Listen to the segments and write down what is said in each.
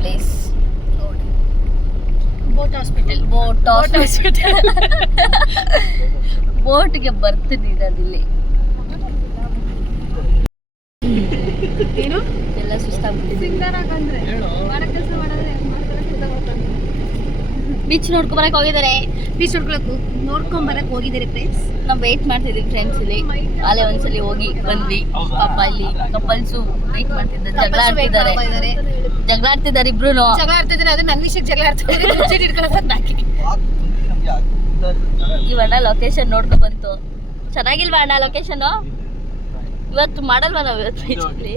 Place ನೋಡಿ. Boat hospital ಬೋಟ್ಗೆ ಬರ್ತೀನಿ ಇಲ್ಲಿ. ಏನು ಎಲ್ಲ ಸುಸ್ತಾಗ್ಬಿಟ್ಟಿದೆ. ಬೀಚ್ ನೋಡ್ಕೊಂಬರಕ್ ಹೋಗಿದ್ದಾರೆ. ಬೀಚ್ ನೋಡ್ಕೊಂಬರಕ್ ಹೋಗಿದ್ದಾರೆ ಫ್ರೆಂಡ್ಸ್. ನಾವು ವೇಟ್ ಮಾಡ್ತಿದ್ದೀವಿ ಫ್ರೆಂಡ್ಸ್ ಇಲ್ಲಿ. ಅಲ್ಲೇ ಒಂದ್ಸಲಿ ಹೋಗಿ ಬಂದ್ವಿ. ಪಾಪ ಇಲ್ಲಿ ಕಪಲ್ಸು ವೇಟ್ ಮಾಡ್ತಿದ್ದಾರೆ, ಜಗಳ ಆಡ್ತಿದ್ದಾರೆ ಇಬ್ರು. ಜಗಳ ಆಡ್ತಿದ್ದಾರೆ, ಅದು ನನ್ನ ವಿಷಯಕ್ಕೆ ಜಗಳ ಆಡ್ತಿದ್ದಾರೆ. ಇವಣ್ಣ ಲೊಕೇಶನ್ ನೋಡ್ಕೊಂಡ್ ಬಂತು. ಚೆನ್ನಾಗಿಲ್ವಾ ಅಣ್ಣ ಲೊಕೇಶನ್? ಇವತ್ತು ಮಾಡಲ್ವಾ ನಾವು ಇವತ್ತು ಬೀಚಲ್ಲಿ?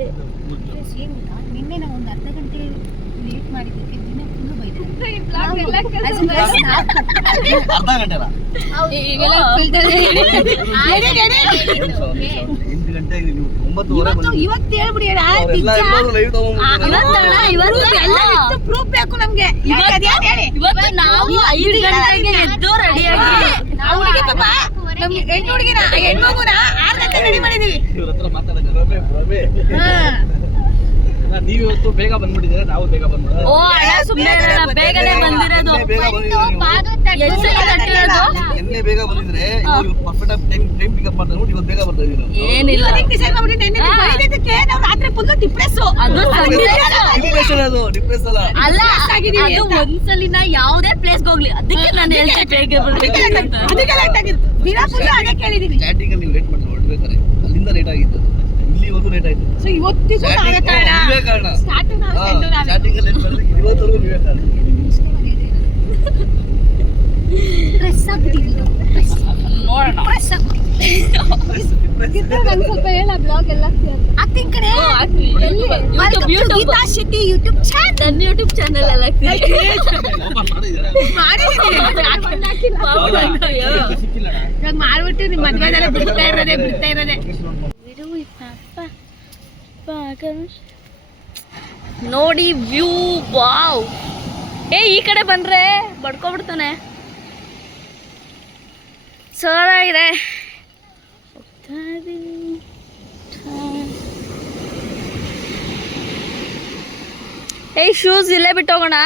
ನಿನ್ನೆ ನಾವು ಒಂದು ಅರ್ಧ ಗಂಟೆ ಲೇಟ್ ಮಾಡಿದ್ದಕ್ಕೆ ದಿನ ಫುಲ್ಲು ಬೈತಾರೆ. ಇವತ್ತು ಹೇಳ್ಬಿಡಿ ಪ್ರೂಫ್ ಬೇಕು ನಮ್ಗೆ. ಇವತ್ತು ನಾವು 5 ಗಂಟೆಗೆ ಎದ್ದು ರೆಡಿಯಾಗಿ ಹೆಣ್ಮಗುನ 6 ಗಂಟೆ ರೆಡಿ ಮಾಡಿದೀವಿ. ನೀವು ಇವತ್ತು ಬೇಗ ಬಂದ್ಬಿಟ್ಟಿದ್ದೀರಾ, ನಾವು ಬೇಗ ಬಂದ್ಬಿಟ್ಟಿದ್ದೀವಿ. ಓ ಅಣ್ಣ ಸುಮ್ಮನೆ ಬೇಗನೆ ಬಂದಿರೋದು. ನಿನ್ನೆ ಬೇಗ ಬಂದಿದ್ರೆ ಪರ್ಫೆಕ್ಟ್ ಟೈಮ್ ಪಿಕಪ್ ಮಾಡ್ತಾರೆ. ಇವತ್ತು ಬೇಗ ಬರ್ತಾ ಇದೀವಿ. ಏನಿಲ್ಲ ಡಿಸೈಡ್ ಮಾಡ್ಬಿಟ್ಟು ನಾವು ರಾತ್ರಿ ಫುಲ್ ಡಿಪ್ರೆಸ್. ಅದು ಡಿಪ್ರೆಸ್ ಅಲ್ಲ, ಅದು ಒಂದ್ಸಲಿನ ಯಾವ್ದೇ ಪ್ಲೇಸ್ಗೆ ಹೋಗ್ಲಿ ಅದಕ್ಕೆ ನಾನು ಹೇಳ್ತೀನಿ ಬೇಗ ಬರ್ಬೇಕು ಅಂತ. ಸ್ಟಾರ್ಟಿಂಗ್ ಅಲ್ಲಿ ಲೇಟ್ ಮಾಡಿ ಹೊರಡ್ಬೇಕಾರೆ ಅಲ್ಲಿಂದ ಲೇಟ್ ಆಗಿತ್ತು, ಇಲ್ಲಿವರೆಗೂ ಲೇಟ್ ಆಯ್ತು. ಸೊ ಇವತ್ತಿಗೂ ನೀವೇ ಕಾರಣ. ಸ್ಟಾರ್ಟಿಂಗ್ ಅಲ್ಲಿ ಲೇಟ್ ಮಾಡಿದ್ರೆ ಇವತ್ತವರೆಗೂ ನೀವೇ ಕಾರಣ. ನೋಡೋಣ ಸ್ವಲ್ಪ ಹೇಳ ಬ್ಲಾಗ್ ಎಲ್ಲ ಆಗ್ತೀನಿ ಕಡೆ. ಯೂಟ್ಯೂಬ್ ನನ್ನ ಯೂಟ್ಯೂಬ್ ಚಾನಲ್ ಎಲ್ಲ ಮಾಡ್ಬಿಟ್ಟು ನಿಮ್ಮ ಮದ್ವೆದೆಲ್ಲ ಬಿಡ್ತಾ ಇರೋದೇ ನೋಡಿ ವ್ಯೂ. ವಾವ್, ಈ ಕಡೆ ಬಂದ್ರೆ ಬಡ್ಕೊಬಿಡ್ತಾನೆ. ಸರಾಗಿದೆ. ಶೂಸ್ ಇಲ್ಲೇ ಬಿಟ್ಟೋಗೋಣ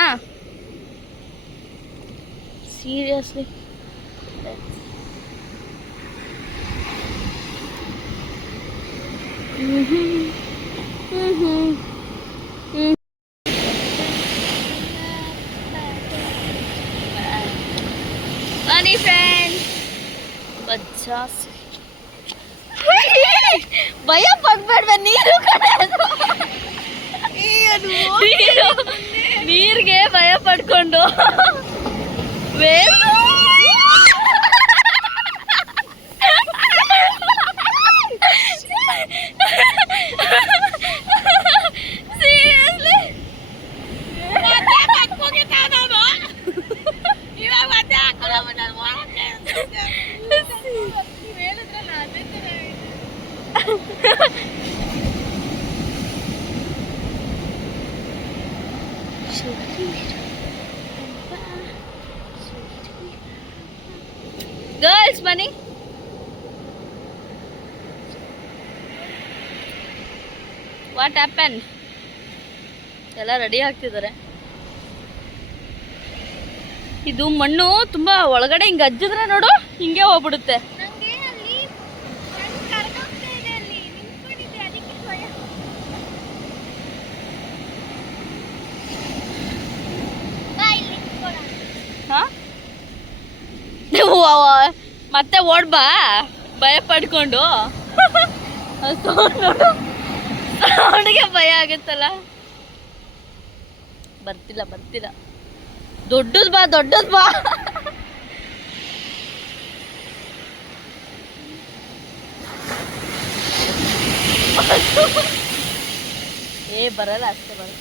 ಸೀರಿಯಸ್ಲಿ. ಬನ್ನಿ ಫ್ರೆಂಡ್ಸ್. ಭಯ ಪಡ್ಬೇಡ್ವ, ನೀರ್ಗೆ ಭಯ ಪಡ್ಕೊಂಡು ಗರ್ಲ್ಸ್ ಬನ್ನಿ. What happen? ಎಲ್ಲ ರೆಡಿ ಆಗ್ತಿದ್ದಾರೆ. ಇದು ಮಣ್ಣು ತುಂಬಾ ಒಳಗಡೆ ಹಿಂಗೆ ಅಜ್ಜಿದ್ರೆ ನೋಡು ಹಿಂಗೆ ಹೋಗ್ಬಿಡುತ್ತೆ. ಮತ್ತೆ ಓಡ್ಬಾ ಭಯ ಪಡ್ಕೊಂಡು. ಅವನಿಗೆ ಭಯ ಆಗುತ್ತಲ್ಲ. ಬರ್ತಿಲ್ಲ ದೊಡ್ಡದ್ ಬಾ. ಬರಲ್ಲ ಅಷ್ಟೇ ಬರಲ್ಲ.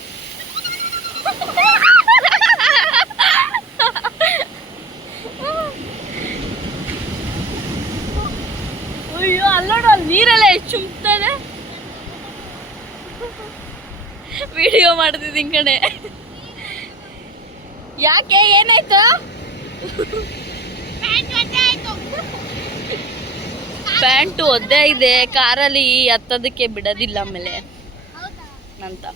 ಅಯ್ಯೋ ಅಲ್ಲೋಡು, ಅಲ್ಲಿ ನೀರೆಲ್ಲ ಎಷ್ಟು ಚುಮ್ತದೆ. ವಿಡಿಯೋ ಮಾಡ್ತಿದ್ದೀನಿ ಕಣೆ. ಯಾಕೆ ಏನಾಯ್ತು? ಪ್ಯಾಂಟು ಒದ್ದೆ ಇದೆ, ಕಾರಲ್ಲಿ ಹತ್ತೋದಕ್ಕೆ ಬಿಡೋದಿಲ್ಲ ಆಮೇಲೆ ಅಂತ.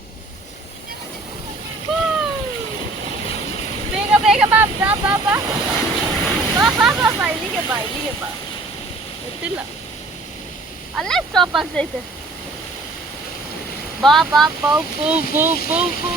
ಬಾ ಬಾ ಬಾ ಬಾ ಬಾ ಬಾ ಬಾ ಇಲ್ಲಿಗೆ ಬಾ ಗೊತ್ತಿಲ್ಲ ಅಲ್ಲೇ ಸ್ಟಾಪ್ ಆಗ್ತೈತೆ ಬಾ ಬಾ ಬೌ ಬೌ ಬೌ ಬೌ ಬೌ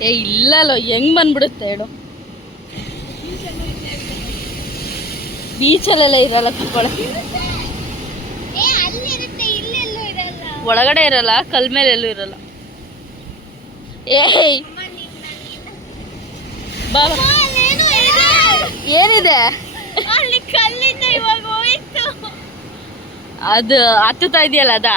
ಏ ಇಲ್ಲಲ್ಲ ಹೆಂಗ್ ಬಂದ್ಬಿಡುತ್ತೆ ಹೇಳು ಬೀಚಲ್ಲೆಲ್ಲ ಇರಲ್ಲ ಕುತ್ಕೊಳಕ್ಕೆ ಒಳಗಡೆ ಇರಲ್ಲ ಕಲ್ ಮೇಲೆ ಎಲ್ಲೂ ಇರಲ್ಲ ಏಯ್ ಬಾ ಏನಿದೆ ಅಲ್ಲಿ ಕಲ್ಲಿಂದ ಇವಾಗ ಹೋಯ್ತು ಅದು ಹತ್ತುತ್ತಾ ಇದೆಯಲ್ಲ ಅದಾ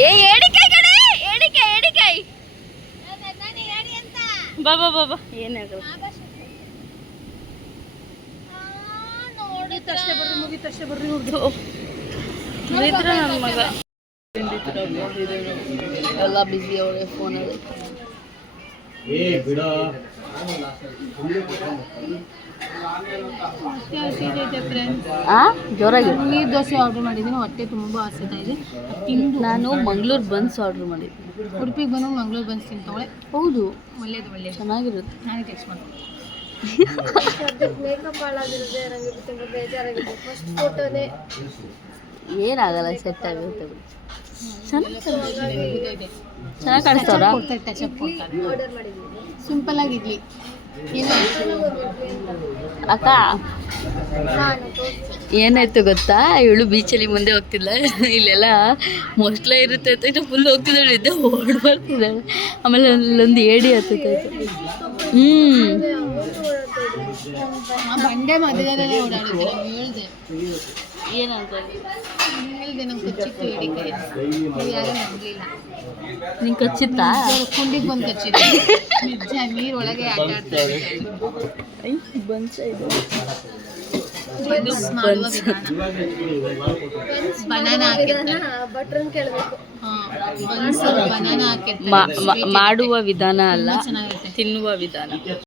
ಏ ಏಡಿಕಾಯಿ ಕಡೆ ಏಡಿಕಾಯಿ ಬಾ ಬಾ ಬಾ ಬಾ ಏನಾಗಲ್ಲ ಮುಗಿತಷ್ಟೇ ಬರ್ರಿ ನನ್ನ ಮಗ ಎಲ್ಲ ಬಿಸಿ ಅವರೇ ಫೋನಲ್ಲಿ ಜೋರಾಗಿ ನೀರು ದೋಸೆ ಆರ್ಡರ್ ಮಾಡಿದ್ದೀನಿ ಹೊಟ್ಟೆ ತುಂಬ ಹಸಿತಾ ಇದೆ ತಿಂದು ನಾನು ಮಂಗಳೂರು ಬನ್ಸ್ ಆರ್ಡರ್ ಮಾಡಿದ್ದೆ ಉಡುಪಿಗೆ ಬಂದು ಮಂಗಳೂರು ಬನ್ಸ್ ತಿಂತವಳೆ ಹೌದು ಒಳ್ಳೇದು ಚೆನ್ನಾಗಿರುತ್ತೆ ನಾನೇ ಟೆಕ್ಸ್ಟ್ ಮಾಡ್ತೀನಿ ಏನಾಗಲ್ಲ ಸೆಟ್ ಆಗುತ್ತೆ ಚೆನ್ನಾಗಿ ಕಾಣಿಸ್ತವ್ರ ಸಿಂಪಲ್ ಆಗಿ ಇಡ್ಲಿ ಅಕ್ಕ ಏನಾಯ್ತು ಗೊತ್ತಾ ಇವಳು ಬೀಚಲ್ಲಿ ಮುಂದೆ ಹೋಗ್ತಿಲ್ಲ ಇಲ್ಲೆಲ್ಲ ಮೊಸಳೆ ಇರುತ್ತೆ ಅಂತ ಫುಲ್ ಹೋಗ್ತಿದ್ದಾಳೆ ಇದ್ದೆ ಓಡ್ ಬರ್ತಿದ್ದಾಳೆ ಆಮೇಲೆ ಅಲ್ಲೊಂದು ಏಡಿ ಹತ್ತೈತೆ ಬಂಡೆ ಮಧ್ಯದಲ್ಲೇ ಓಡಾಡಿದ್ದೆ ಹೇಳ್ದೆ ಏನಂತ ಹೇಳ್ದೆ ನಂಗೆ ಕಚ್ಚಿತ್ತು ಏಡಿಕಾಯಿ ನೀವು ಯಾರು ನಂಬಲಿಲ್ಲ ನಿಂಗೆ ಕಚ್ಚಿತ್ತಾ ಕುಂಡಿಗೆ ಬಂದು ಕಚ್ಚಿತ್ತು ನಿಜ ನೀರೊಳಗೆ ಆಟ ಆಡ್ತಾ ಬನಾನಾ ಹಾಕಿರ್ತಾರೆ ಮಾಡುವ ವಿಧಾನ ಅಲ್ಲ ತಿನ್ನುವ ವಿಧಾನ